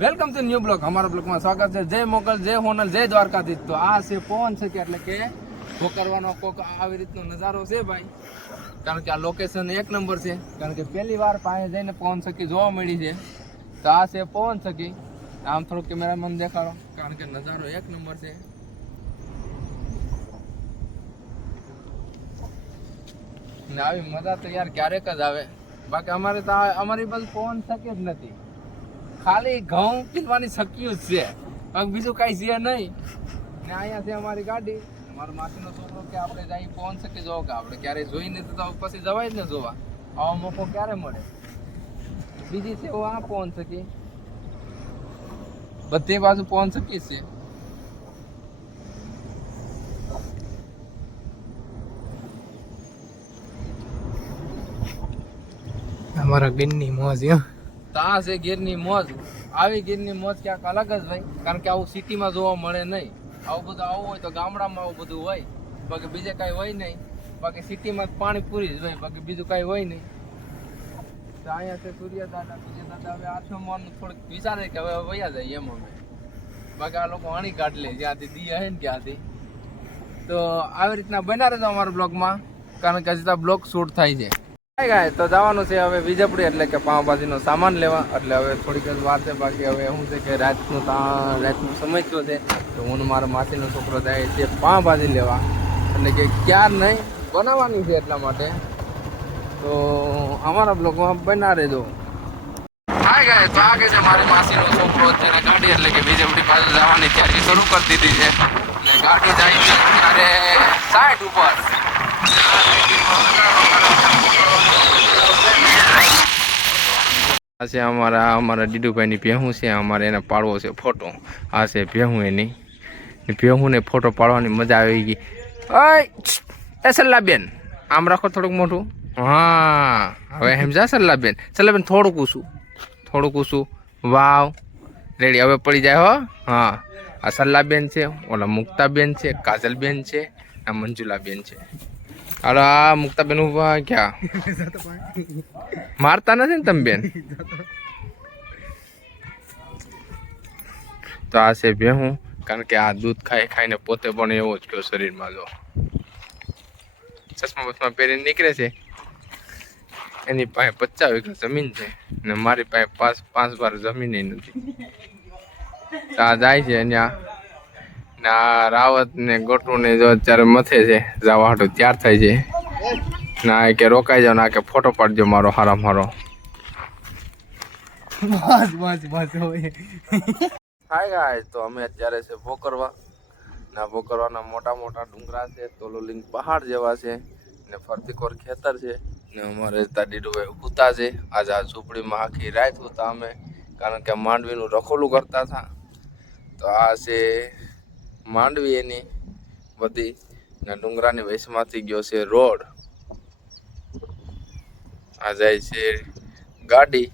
Welcome to new blog. અમારા બ્લોગમાં સ્વાગત છે. જય મોગલ, જય હોનલ, જય દ્વારકાધીશ. તો આ છે પવન છે એટલે કે ભોકરવાનો કોક આવી રીતનો નજારો છે ભાઈ. કારણ કે આ લોકેશન એક નંબર છે. કારણ કે પહેલી વાર પાસે જઈને પવન સખી જોવા મળી છે. તો આ છે પવન સખી. આમ થોડુંક કેમેરામેન દેખાડો, કારણ કે નજારો એક નંબર છે. ને આવી મજા તો યાર ક્યારેક જ આવે. બાકી અમારે તો અમારી બાજુ પવન સખી જ નથી. ખાલી ઘઉં પીવાની શક્યું જ છે, બીજું કઈ છે નહીં. ને અહીંયા છે અમારી ગાડી. મારો માસીનો છોકરો કે આપણે અહીં પહોંચ શકે જોવો કે આપણે ક્યારેય જોઈ નથી તો પછી જવાય જ ને જોવા. આવો મોકો ક્યારે મળે. બીજી છે આ પહોંચ શકી, બધી બાજુ પહોંચ શકી છે. અમારા ગીરની મોજ આ છે ગીરની મોજ. આવી ગીરની મોજ ક્યાંક અલગ જ ભાઈ. કારણ કે આવું સિટીમાં જોવા મળે નહીં. આવું બધું આવું હોય તો ગામડામાં આવું બધું હોય, બાકી બીજે કઈ હોય નહીં. બાકી સિટીમાં પાણી પૂરી જ હોય, બાકી બીજું કઈ હોય નહીં. તો અહીંયા છે સૂર્યદાદા. સૂર્યદાદા હવે આથમવાનું થોડુંક વિચારે કે હવે વયા જાય એમ અમે. બાકી આ લોકો અણી કાઢ લે જ્યાંથી દિયા હે ને ત્યાંથી. તો આવી રીતના બના રહેજો અમારા બ્લોગમાં, કારણ કે હજી તો બ્લોગ શૂટ થાય છે. તો જવાનું છે હવે વિજયપુરી, એટલે કે પાવભાજીનો સામાન લેવા. એટલે હવે થોડીક જ વાર છે. બાકી હવે શું છે કે રાતનો સમય થયો છે. તો હું મારા માસીનો છોકરો જાય છે પાવભાજી લેવા. એટલે કે ક્યાર નહીં બનાવવાની છે એટલા માટે. તો અમારા બ્લોગમાં બના રહેજો. હાય ગાય, તો આગે છે મારી માસીનો છોકરો અત્યારે ગાડી, એટલે કે વિજયપુરી પાસે જવાની તૈયારી શરૂ કરી દીધી છે. અને ગાડી જાય છે ત્યારે સાઈડ ઉપર. આ છે અમારા દીદુભાઈની ભેહું છે. અમારે એને પાડવો છે ફોટો. આ છે ભેહું એની. ભેહુંને ફોટો પાડવાની મજા આવી ગઈ. એ સલ્લાબેન આમ રાખો થોડુંક મોટું. હા હવે સમજા સલ્લાબેન. સલ્લાબેન થોડુંક ઊંચું. વાવ રેડી. હવે પડી જાય હો. હા આ સલ્લાબેન છે, ઓલા મુક્તાબેન છે, કાજલબેન છે, આ મંજુલાબેન છે. હાલો આ મુક્તાબેન ઉભા ક્યાં? મારતા નથી ને તમે બેન? તો આ છે ભેહું. કારણ કે આ દૂધ ખાઈને પોતે પણ એવો જ કયો શરીરમાં. જો ચશ્મા બસમાં પહેરીને નીકળે છે. એની પાસે 50 વીઘા જમીન છે ને મારી પાસે 5 વાર જમીન નથી. આ જાય છે અહીંયા ને આ રાવત ને ગોટું ને જો અત્યારે મથે છે જવા હાટું તૈયાર થાય છે. ના કે રોકાઈ જાવ, ના કે ફોટો પાડજો મારો હારામ હારો. હાય ગાય, તો અમે અત્યારે છે ભોકરવા. ના ભોકરવાના મોટા મોટા ડુંગરા છે, તોલોલિંગ પહાડ જેવા છે ને ફરતી કોર ખેતર છે. ને અમારે દીદુભાઈ ઉતા છે. આજે આ ઝૂંપડીમાં આખી રાત ઉતા અમે, કારણ કે માંડવીનું રખોલું કરતા હતા. તો આ છે માંડવી એની બધી ને ડુંગરાની વૈશમાંથી ગયો છે રોડ. આ જાય છે ગાડી.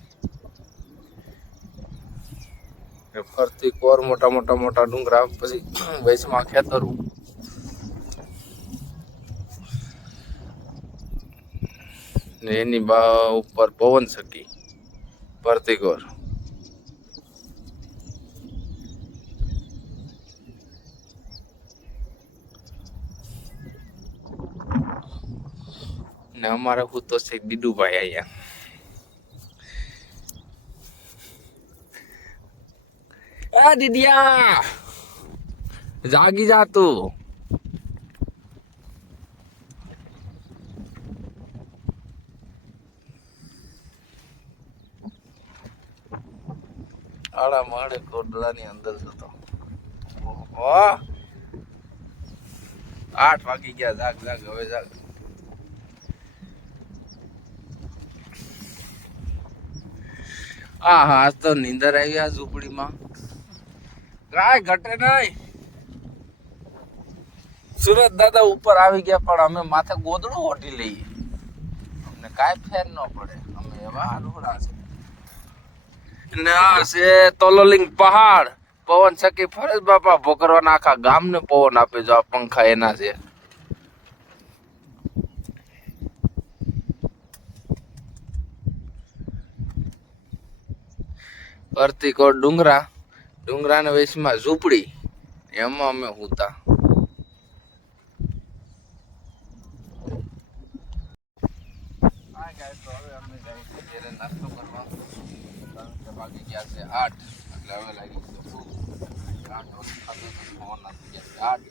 ફરતી કોર મોટા ડુંગરા, પછી વૈશમાં ખેતરું ને એની ઉપર પવન સકી ફરતી કોર. ને અમારે હું તો છે દીદુભાઈ અહીંયા. દીદિયા જાગી જા તું. આડા માળે કોટડાની અંદર જતો. 8 વાગી ગયા. જાગ હવે જાગ. હા આજ તો નીંદર આવી આ ઝૂંપડીમાં. કાંઈ ઘટે નહીં. સુરત દાદા ઉપર આવી ગયા, પણ અમે માથે ગોદડું ઓઢી લઈએ. અમને કાંઈ ફેર ન પડે. અમે એવા હાલુડા છે. ને આ છે તોલોલિંગ પહાડ. પવન સકી ફરજ બાપા ભોકરવાના આખા ગામને પવન આપે. જો આ પંખા એના છે. પરથી કોટ ડુંગરાના વેશમાં ઝૂંપડી, એમાં અમે હુતા. નાસ્તો કરવા વાગી ગયા છે 8, એટલે હવે લાગી છે ભૂખ. 8 વાગે ખાધો તો સવારના થઈ ગયા છે 8,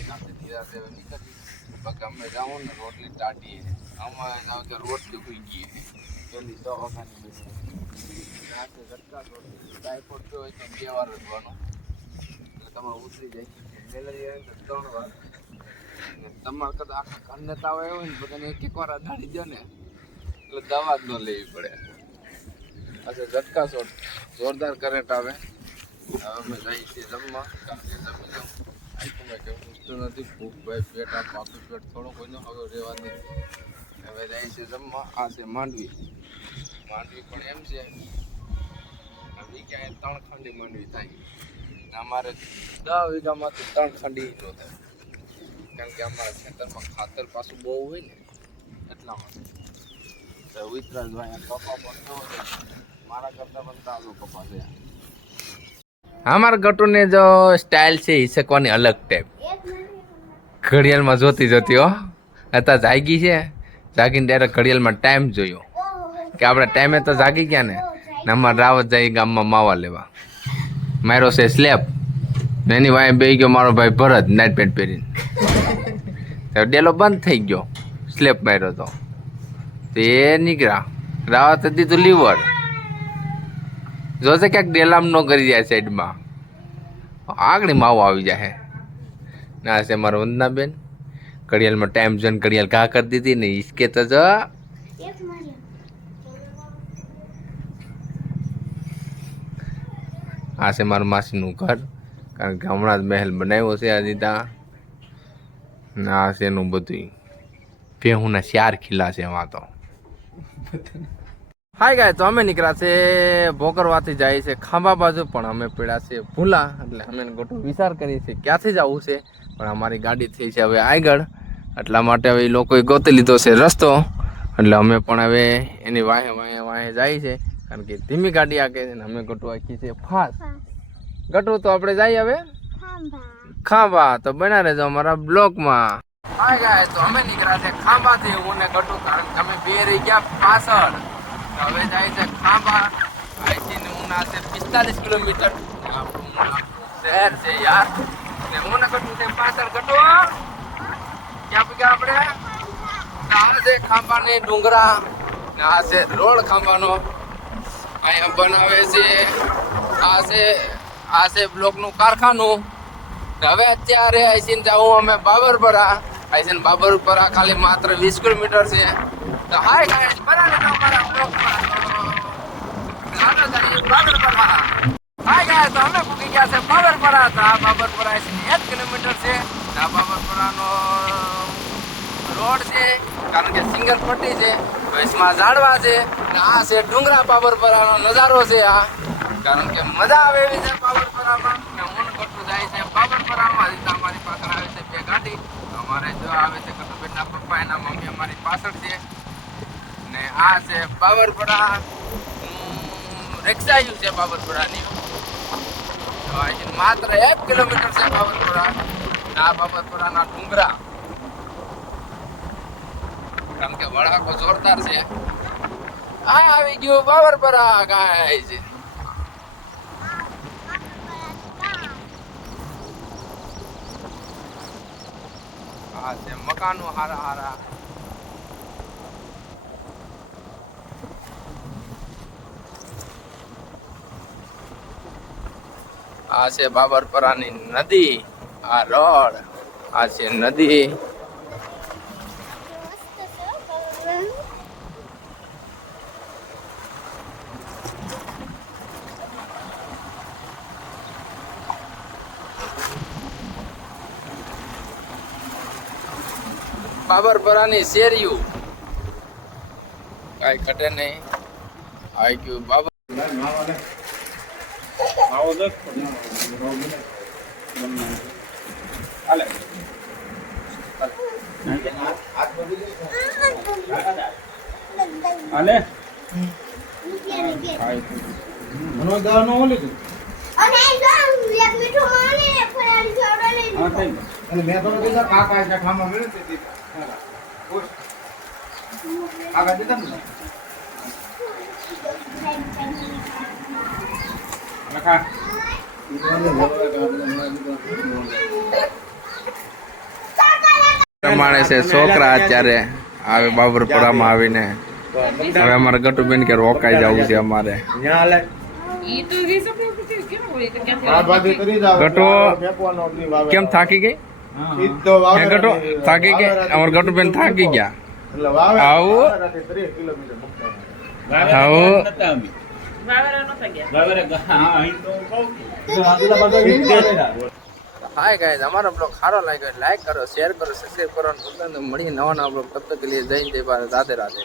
એટલે હવે નીકળી બાકી અમે જાઉં ને રોટલી ટાટીએ, અમારે જાવ તો રોટલી ઉઈ ગઈ પેલી દવાખાની રાતે ઝટકા ટાઈફોઇડ થયો હોય તો 2 વાર વધવાનો, એટલે તમારે ઉતરી જાય. મેલેરિયા આવે તો 3 વાર. તમારે કદાચ આખા કાનને તાવ આવ્યો હોય ને બધાને 1 વાર અડાડી દો ને એટલે દવા જ ન લેવી પડે. અચ્છા ઝટકા શોટ જોરદાર કરંટ આવે. હવે અમે જઈએ છીએ જમવા, કારણ કે જમી જાઉં આઈટમાં કે પૂછતું નથી. ભૂખ ભાઈ પેટ આ પાકું પેટ થોડો કોઈનો હવે રહેવા નથી. હવે જઈએ છીએ જમવા. આ છે માંડવી પણ એમ છે ક્યાંય 3 ખંડી માંડવી થાય. અમારે 10 વીઘામાંથી 3 ખંડી નો થાય, કારણ કે અમારા ખેતરમાં ખાતર પાછું બહુ હોય ને એટલા માટે. વિતરાજ ભાઈ કપા પણ મારા કરતા પણ તાજો કપા છે. અમારા ગટુને જો સ્ટાઇલ છે હિસકવાની અલગ ટાઈપ. ઘડિયાળમાં જોતી હો અત્યારે જાગી છે, જાગીને ડાયરેક્ટ ઘડિયાળમાં ટાઈમ જોયો કે આપણે ટાઈમે તો જાગી ગયા ને. અમારે રાવત જાય ગામમાં માવા લેવા, મારો છે સ્લેબ, એની વાય બે ગયો મારો ભાઈ ભરત નાઇટ પેન્ટ પહેરીને. ડેલો બંધ થઈ ગયો, સ્લેબ માર્યો તો એ નીકળ્યા. રાવતે દીધું લીવર, જોશે ક્યાંક ડેલામ ન કરી જાય સાઈડમાં, આગળ માવો આવી જાય. ના છે મારા વંદનાબેન, ઘડિયાળમાં ટાઈમ જોઈને ઘડિયાળ ઘા કરી દીધી ને હિસકે તો જ. આ છે મારા માસીનું ઘર, કારણ કે હમણાં જ મહેલ બનાવ્યો છે આ દીધા. આ છે એનું બધું ભેહુના 4 ખીલા છે એમાં તો. હાય ગાય, તો અમે નીકળ્યા છે ભોકરવાથી જાય છે ખાંભા બાજુ, પણ અમે પડ્યા છે ભૂલા, એટલે અમે ગોટો વિચાર કરીએ છીએ ક્યાંથી જવું છે. પણ અમારી ગાડી થઈ છે હવે આગળ, એટલા માટે હવે એ લોકોએ ગોતી લીધો છે રસ્તો, એટલે અમે પણ હવે એની વાહે જાય છે, કારણ કે ધીમી ગાડી આગે છે ને અમે ગોટો આખી છે ફાસ્ટ. ગટુ તો આપણે જઈએ હવે ખાંભા, તો બના રહેજો અમારા બ્લોકમાં. હાય ગાય, તો અમે નીકળ્યા છે ખાંભાથી હું ને ગટુ, કારણ કે અમે બે રહી ગયા પાછળ. હવે જાય છે ખાંભા. અહીંથી ઉના છે 45 કિલોમીટર. શહેર છે યાર, ને હું ને ગટુ છે પાછળ. ગટુ ક્યાં પૂગ્યા આપણે? આ છે ખાંભાની ડુંગરા, ને આ છે રોડ ખાંભાનો. અહીંયા બનાવે છે, આ છે બ્લોકનું કારખાનું. હવે અત્યારે આઈસીન જાઉં અમે બાબરપરા. આઈસીન બાબરપરા ખાલી માત્ર 20 કિલોમીટર છે. તો હાય ગાઈસ, બનાવી દો અમારા બ્લોગમાં. ચાલો જઈએ બાબરપરા. હાય ગાઈસ, તો અમે પૂકી ગયા છે બાબરપરા. તો આ બાબરપરા આઈસીન 1 કિલોમીટર છે. આ બાબરપરાનો રોડ છે, કારણ કે સિંગલ પટ્ટી છે, વૈશમાં ઝાડવા છે. આ છે ડુંગરા બાબરપરાનો નજારો છે આ, કારણ કે મજા આવે એવી છે બાબરપરામાં. ને હું ગટુ જાય છે બાબરપરામાં. અમારી પાછળ આવે છે 2 ગાડી. અમારે જો આવે છે ગટુબેનના પપ્પા, એના મમ્મી અમારી પાછળ છે. ને આ છે બાબરપરા. રિક્ષા છે બાબરપરાની. માત્ર 1 કિલોમીટર છે બાબરપરા. આ બાબરપરાના ડુંગરા, કારણ કે વળાકો જોરદાર છે. આ આવી ગયું બાબરપરા ગાઈસ. આ છે મકાનો હારા. આ છે બાબરપરાની નદી, આ રોડ, આ છે નદી. બાબરપરાની શેરીયું કાંઈ ઘટે નહીં. આવી ગયું બાબર. મનો દાનો ઓલી કે અને એ જો એક મીઠું માને ફરાળી છોડો લઈ હા થઈ ગયું. અને મેં તો કીધા કાકા છે ખામાં મળે તે દીધા. ખુશ. કાકા દીધા ને કાકા પ્રમાણે છે છોકરા અત્યારે આવે બાબરપુરામાં આવીને હવે અમારે ગટુબેન કે રોકાઈ જવું છે અમારે ન્યા લે ઈ તો રી સપનો કે કેમ હોય કે ક્યાંથી આ બાજુ કરી જાવ ગટો ફેંકવાનો ની વાવે કેમ થાકી ગઈ સીધો વાવે હે ગટો થાકી ગઈ અમારે ગટુબેન થાકી ગયા એટલે વાવે આવું? રાતે 30 કિલોમીટર મુકતા આવું વાવરા નતા ગયા હાય ગાઈઝ અમારો બ્લોગ સારો લાગ્યો લાઈક કરો શેર કરો સબસ્ક્રાઇબ કરો અને ભૂલતા નહીં. મળીએ નવા નવા બ્લોગ તબ તક કે લીએ જય હિન્દ જય ભારત રાધે રાધે.